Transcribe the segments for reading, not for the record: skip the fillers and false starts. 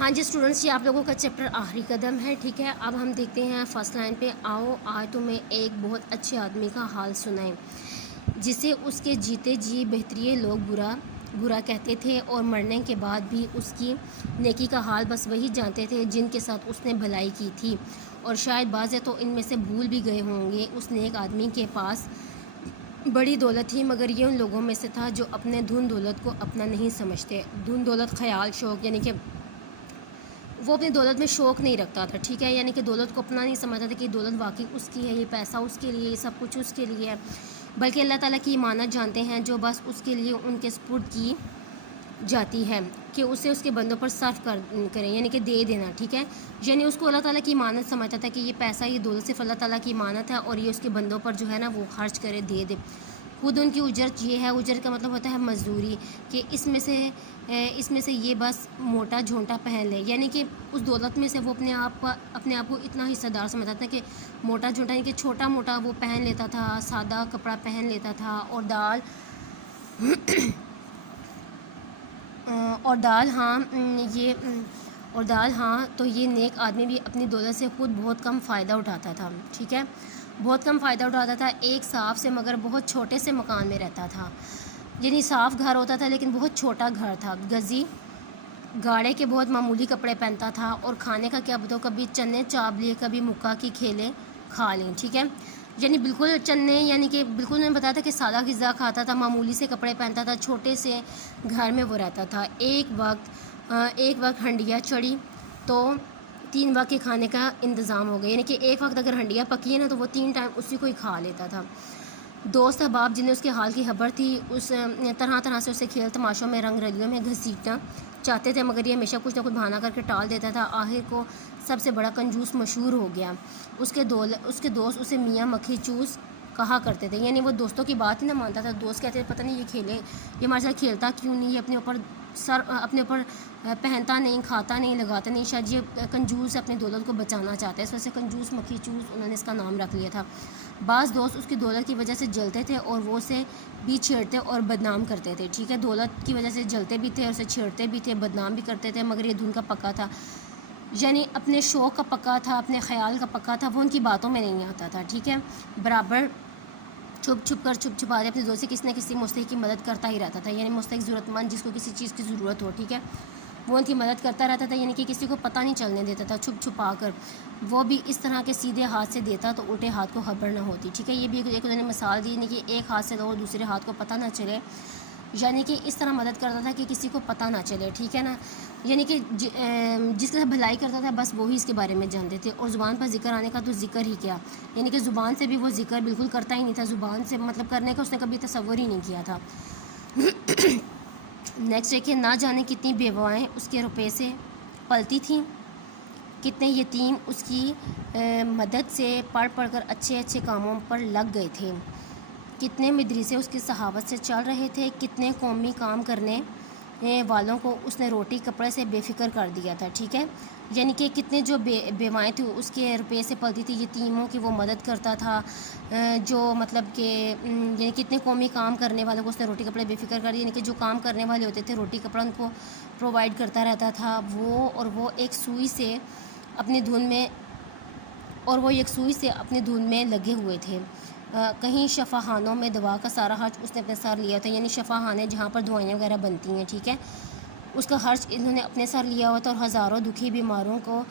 ہاں جی اسٹوڈنٹس، یہ آپ لوگوں کا چیپٹر آخری قدم ہے. ٹھیک ہے، اب ہم دیکھتے ہیں فرسٹ لائن پہ. آؤ آج تمہیں ایک بہت اچھے آدمی کا حال سنائیں جسے اس کے جیتے جی بہتریے لوگ برا کہتے تھے اور مرنے کے بعد بھی اس کی نیکی کا حال بس وہی جانتے تھے جن کے ساتھ اس نے بھلائی کی تھی، اور شاید بعضیں تو ان میں سے بھول بھی گئے ہوں گے. اس نیک آدمی کے پاس بڑی دولت تھی، مگر یہ ان لوگوں میں سے تھا جو اپنے دھن دولت کو اپنا نہیں سمجھتے. دھن دولت خیال شوق، یعنی کہ وہ اپنی دولت میں شوق نہیں رکھتا تھا. ٹھیک ہے، یعنی کہ دولت کو اپنا نہیں سمجھتا تھا کہ دولت واقعی اس کی ہے، یہ پیسہ اس کے لیے، یہ سب کچھ اس کے لیے ہے، بلکہ اللہ تعالیٰ کی امانت جانتے ہیں جو بس اس کے لیے ان کے سپرد کی جاتی ہے کہ اسے اس کے بندوں پر صرف کریں، یعنی کہ دے دینا. ٹھیک ہے، یعنی اس کو اللہ تعالیٰ کی امانت سمجھتا تھا کہ یہ پیسہ، یہ دولت صرف اللہ تعالیٰ کی امانت ہے اور یہ اس کے بندوں پر جو ہے نا وہ خرچ کرے، دے دے. خود ان کی اجرت یہ ہے. اجرت کا مطلب ہوتا ہے مزدوری، کہ اس میں سے یہ بس موٹا جھونٹا پہن لے، یعنی کہ اس دولت میں سے وہ اپنے آپ کو اتنا حصہ دار سمجھتا تھا کہ موٹا جھونٹا، یعنی کہ چھوٹا موٹا وہ پہن لیتا تھا، سادہ کپڑا پہن لیتا تھا. اور دال ہاں تو یہ نیک آدمی بھی اپنی دولت سے خود بہت کم فائدہ اٹھاتا تھا. ٹھیک ہے، بہت کم فائدہ اٹھاتا تھا. ایک صاف سے مگر بہت چھوٹے سے مکان میں رہتا تھا، یعنی صاف گھر ہوتا تھا لیکن بہت چھوٹا گھر تھا. گزی گاڑے کے بہت معمولی کپڑے پہنتا تھا، اور کھانے کا کیا بتاؤ، کبھی چنے چاپ لیے، کبھی مکا کی کھیلیں کھا لیں. ٹھیک ہے، یعنی بالکل چنے، یعنی کہ بالکل میں بتایا تھا کہ سادہ غذا کھاتا تھا، معمولی سے کپڑے پہنتا تھا، چھوٹے سے گھر میں وہ رہتا تھا. ایک وقت ہنڈیا چڑھی تو 3 وقت کے کھانے کا انتظام ہو گیا، یعنی کہ ایک وقت اگر ہنڈیا پکی ہے نا تو وہ 3 ٹائم اسی کو ہی کھا لیتا تھا. دوست احباب جنہیں اس کے حال کی خبر تھی اس طرح سے اسے کھیل تماشوں میں، رنگ رلیوں میں گھسیٹنا چاہتے تھے، مگر یہ ہمیشہ کچھ نہ کچھ بہانہ کر کے ٹال دیتا تھا. آخر کو سب سے بڑا کنجوس مشہور ہو گیا. اس کے دوست اسے میاں مکھی چوس کہا کرتے تھے، یعنی وہ دوستوں کی بات ہی نہ مانتا تھا. دوست کہتے تھے پتہ نہیں یہ ہمارے ساتھ کھیلتا کیوں نہیں، یہ اپنے اوپر پہنتا نہیں، کھاتا نہیں، لگاتا نہیں، شاید یہ کنجوس اپنی دولت کو بچانا چاہتا ہے، اس وجہ سے کنجوس مکھی چوس انہوں نے اس کا نام رکھ لیا تھا. بعض دوست اس کی دولت کی وجہ سے جلتے تھے اور وہ اسے بھی چھیڑتے اور بدنام کرتے تھے. ٹھیک ہے، دولت کی وجہ سے جلتے بھی تھے، اسے چھیڑتے بھی تھے، بدنام بھی کرتے تھے، مگر یہ دھن کا پکا تھا، یعنی اپنے شوق کا پکا تھا، اپنے خیال کا پکا تھا، وہ ان کی باتوں میں نہیں آتا تھا. ٹھیک ہے، برابر چھپا دے اپنے دوست سے کسی نہ کسی مستحق کی مدد کرتا ہی رہتا تھا، یعنی مستحق ضرورت مند جس کو کسی چیز کی ضرورت ہو. ٹھیک ہے، وہ ان کی مدد کرتا رہتا تھا، یعنی کہ کسی کو پتہ نہیں چلنے دیتا تھا، چھپا کر. وہ بھی اس طرح کے سیدھے ہاتھ سے دیتا تو الٹے ہاتھ کو خبر نہ ہوتی. ٹھیک ہے، یہ بھی ایک انہوں نے مثال دی، یعنی کہ ایک ہاتھ سے دو اور دوسرے ہاتھ کو پتہ نہ چلے، یعنی کہ اس طرح مدد کرتا تھا کہ کسی کو پتہ نہ چلے. ٹھیک ہے نا، یعنی کہ جس کے ساتھ بھلائی کرتا تھا بس وہی اس کے بارے میں جانتے تھے. اور زبان پر ذکر آنے کا تو ذکر ہی کیا، یعنی کہ زبان سے بھی وہ ذکر بالکل کرتا ہی نہیں تھا، زبان سے مطلب کرنے کا اس نے کبھی تصور ہی نہیں کیا تھا. نیکسٹ دیکھیں، نہ جانے کتنی بیوائیں اس کے روپے سے پلتی تھیں، کتنے یتیم اس کی مدد سے پڑھ کر اچھے کاموں پر لگ گئے تھے، کتنے مدرسے اس کی صحابت سے چل رہے تھے، کتنے قومی کام کرنے والوں کو اس نے روٹی کپڑے سے بے فکر کر دیا تھا. ٹھیک ہے، یعنی کہ کتنے جو بیوائیں تھیں اس کے روپے سے پلتی تھی، یتیموں کی وہ مدد کرتا تھا، جو مطلب کہ یعنی کتنے قومی کام کرنے والوں کو اس نے روٹی کپڑے بے فکر کر دیا، یعنی کہ جو کام کرنے والے ہوتے تھے روٹی کپڑا ان کو پرووائڈ کرتا رہتا تھا. وہ ایک سوئی سے اپنی دھن میں لگے ہوئے تھے. کہیں شفاخانوں میں دوا کا سارا خرچ اس نے اپنے سر لیا تھا، یعنی شفاخانے جہاں پر دوائیاں وغیرہ بنتی ہیں. ٹھیک ہے، اس کا خرچ انہوں نے اپنے سر لیا ہوا تھا، اور ہزاروں دکھی بیماروں کو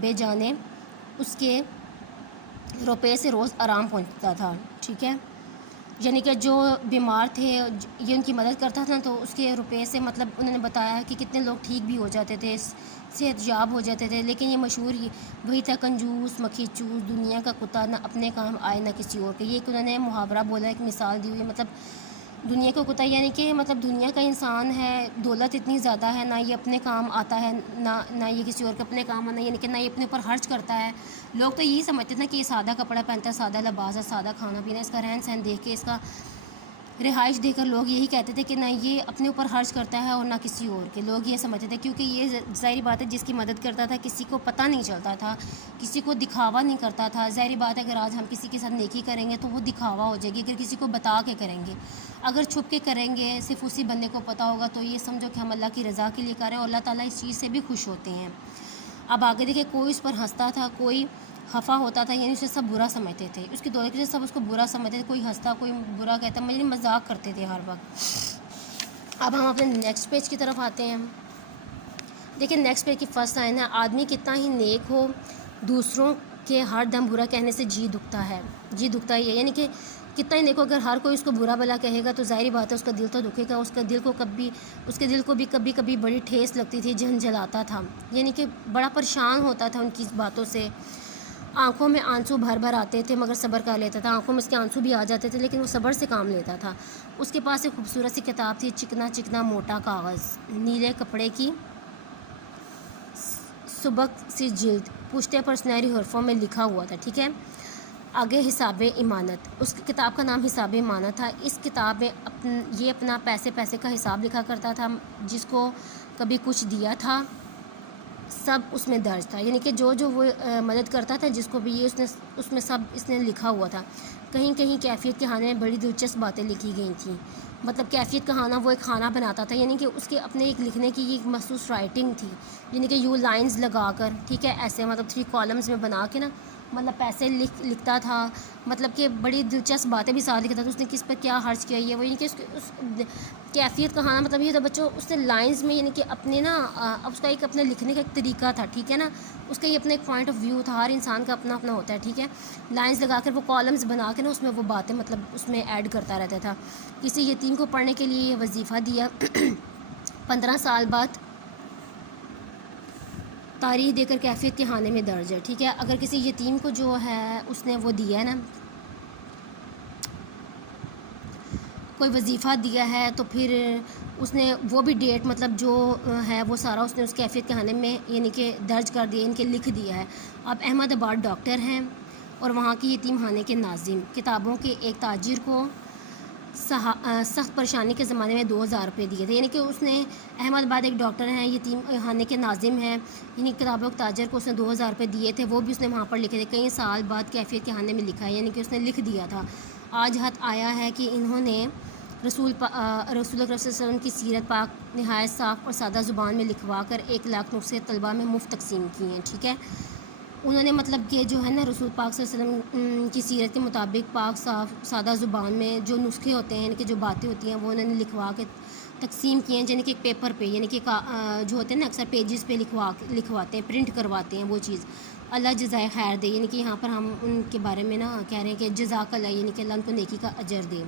بے جانے اس کے روپے سے روز آرام پہنچتا تھا. ٹھیک ہے، یعنی کہ جو بیمار تھے یہ ان کی مدد کرتا تھا تو اس کے روپے سے مطلب انہوں نے بتایا کہ کتنے لوگ ٹھیک بھی ہو جاتے تھے، صحت یاب ہو جاتے تھے. لیکن یہ مشہور وہی تھا، کنجوس مکھی چوس، دنیا کا کتا، نہ اپنے کام آئے نہ کسی اور کے. یہ ایک انہوں نے محاورہ بولا، ایک مثال دی ہوئی، مطلب دنیا کا کتا یعنی کہ مطلب دنیا کا انسان ہے، دولت اتنی زیادہ ہے، نہ یہ اپنے کام آتا ہے، نہ یہ کسی اور کے اپنے کام آنا، یعنی کہ نہ یہ اپنے اوپر خرچ کرتا ہے. لوگ تو یہی سمجھتے تھے کہ یہ سادہ کپڑا پہنتا ہے، سادہ لباس ہے، سادہ کھانا پینا، اس کا رہن سہن دیکھ کے، اس کا رہائش دے کر لوگ یہی کہتے تھے کہ نہ یہ اپنے اوپر خرچ کرتا ہے اور نہ کسی اور کے. لوگ یہ سمجھتے تھے کیونکہ یہ ظاہری بات ہے جس کی مدد کرتا تھا کسی کو پتہ نہیں چلتا تھا, کسی کو دکھاوا نہیں کرتا تھا. ظاہری بات ہے اگر آج ہم کسی کے ساتھ نیکی کریں گے تو وہ دکھاوا ہو جائے گی. اگر کسی کو بتا کے کریں گے, اگر چھپ کے کریں گے, صرف اسی بندے کو پتہ ہوگا, تو یہ سمجھو کہ ہم اللہ کی رضا کے لیے کر رہے ہیں اور اللہ تعالیٰ اس چیز سے بھی خوش ہوتے ہیں. اب آگے دیکھیں, کوئی اس پر ہنستا تھا, کوئی خفا ہوتا تھا, یعنی اسے سب برا سمجھتے تھے. اس کے دور کے سب اس کو برا سمجھتے تھے, کوئی ہنستا کوئی برا کہتا, یعنی مذاق کرتے تھے ہر وقت. اب ہم اپنے نیکسٹ پیج کی طرف آتے ہیں. دیکھیں نیکسٹ پیج کی فرسٹ لائن ہے, آدمی کتنا ہی نیک ہو دوسروں کے ہر دم برا کہنے سے جی دکھتا ہے. جی دکھتا ہی ہے, یعنی کہ کتنا ہی نیک ہو, اگر ہر کوئی اس کو برا بلا کہے گا تو ظاہری بات ہے اس کا دل تو دکھے گا. اس کے دل کو بھی کبھی کبھی بڑی ٹھیس لگتی تھی, جھنجھلاتا تھا, یعنی کہ بڑا پریشان ہوتا تھا ان کی باتوں سے. آنکھوں میں آنسو بھر بھر آتے تھے مگر صبر کر لیتا تھا. آنکھوں میں اس کے آنسو بھی آ جاتے تھے لیکن وہ صبر سے کام لیتا تھا. اس کے پاس ایک خوبصورت سی کتاب تھی, چکنا چکنا موٹا کاغذ, نیلے کپڑے کی سبک سی جلد, پشتے پر سنہری حرفوں میں لکھا ہوا تھا. ٹھیک ہے, آگے حساب امانت. اس کی کتاب کا نام حساب امانت تھا. اس کتاب میں یہ اپنا پیسے کا حساب لکھا کرتا تھا. جس کو کبھی کچھ دیا تھا سب اس میں درج تھا, یعنی کہ جو وہ مدد کرتا تھا جس کو بھی, یہ اس میں سب اس نے لکھا ہوا تھا. کہیں کیفیت کے خانے میں بڑی دلچسپ باتیں لکھی گئی تھیں. مطلب کیفیت کا خانہ, وہ ایک کھانا بناتا تھا, یعنی کہ اس کے اپنے ایک لکھنے کی ایک مخصوص رائٹنگ تھی, یعنی کہ یوں لائنز لگا کر, ٹھیک ہے, ایسے مطلب 3 کالمز میں بنا کے نا, مطلب پیسے لکھتا تھا. مطلب کہ بڑی دلچسپ باتیں بھی ساتھ لکھتا تھا, اس نے کس پر کیا خرچ کیا, یہ وہ, یعنی کہ اس کیفیت کا خانہ مطلب یہ تھا بچوں, اس نے لائنز میں, یعنی کہ اپنے نا, اس کا ایک اپنے لکھنے کا ایک طریقہ تھا. ٹھیک ہے نا, اس کا یہ اپنا ایک پوائنٹ آف ویو تھا. ہر انسان کا اپنا اپنا ہوتا ہے. ٹھیک ہے, لائنز لگا کر وہ کالمز بنا کے نا اس میں وہ باتیں مطلب اس میں ایڈ کرتا رہتا تھا. کسی یتیم کو پڑھنے کے لیے یہ وظیفہ دیا. 15 سال بعد تاریخ دے کر کیفیت کے خانے میں درج ہے. ٹھیک ہے, اگر کسی یتیم کو جو ہے اس نے وہ دیا ہے نا, کوئی وظیفہ دیا ہے, تو پھر اس نے وہ بھی ڈیٹ مطلب جو ہے وہ سارا اس نے اس کیفیت کے خانے میں یعنی کہ درج کر دیا, ان کے لکھ دیا ہے. اب احمد آباد ڈاکٹر ہیں اور وہاں کی یتیم خانے کے ناظم. کتابوں کے ایک تاجر کو سخت پریشانی کے زمانے میں 2000 روپے دیے تھے. یعنی کہ اس نے, احمد آباد ایک ڈاکٹر ہیں, یتیم خانے کے ناظم ہیں, یعنی کتابوں کے تاجر کو اس نے 2000 روپے دیے تھے. وہ بھی اس نے وہاں پر لکھے تھے. کئی سال بعد کیفیت کے خانے میں لکھا ہے, یعنی کہ اس نے لکھ دیا تھا. آج حد آیا ہے کہ انہوں نے رسول اکرم صلی اللہ علیہ وسلم کی سیرت پاک نہایت صاف اور سادہ زبان میں لکھوا کر 1 لاکھ نسخے طلباء میں مفت تقسیم کیے ہیں. ٹھیک ہے, انہوں نے مطلب کہ جو ہے نا رسول پاک صلی اللہ علیہ وسلم کی سیرت کے مطابق پاک صاف سادہ زبان میں جو نسخے ہوتے ہیں, یعنی کہ جو باتیں ہوتی ہیں وہ انہوں نے لکھوا کے تقسیم کیے ہیں. یعنی کہ ایک پیپر پہ, یعنی کہ جو ہوتے ہیں نا اکثر پیجز پہ لکھواتے ہیں, پرنٹ کرواتے ہیں وہ چیز. اللہ جزائے خیر دے, یعنی کہ یہاں پر ہم ان کے بارے میں نا کہہ رہے ہیں کہ جزاک اللہ, یعنی کہ اللہ ان کو نیکی کا اجر دے.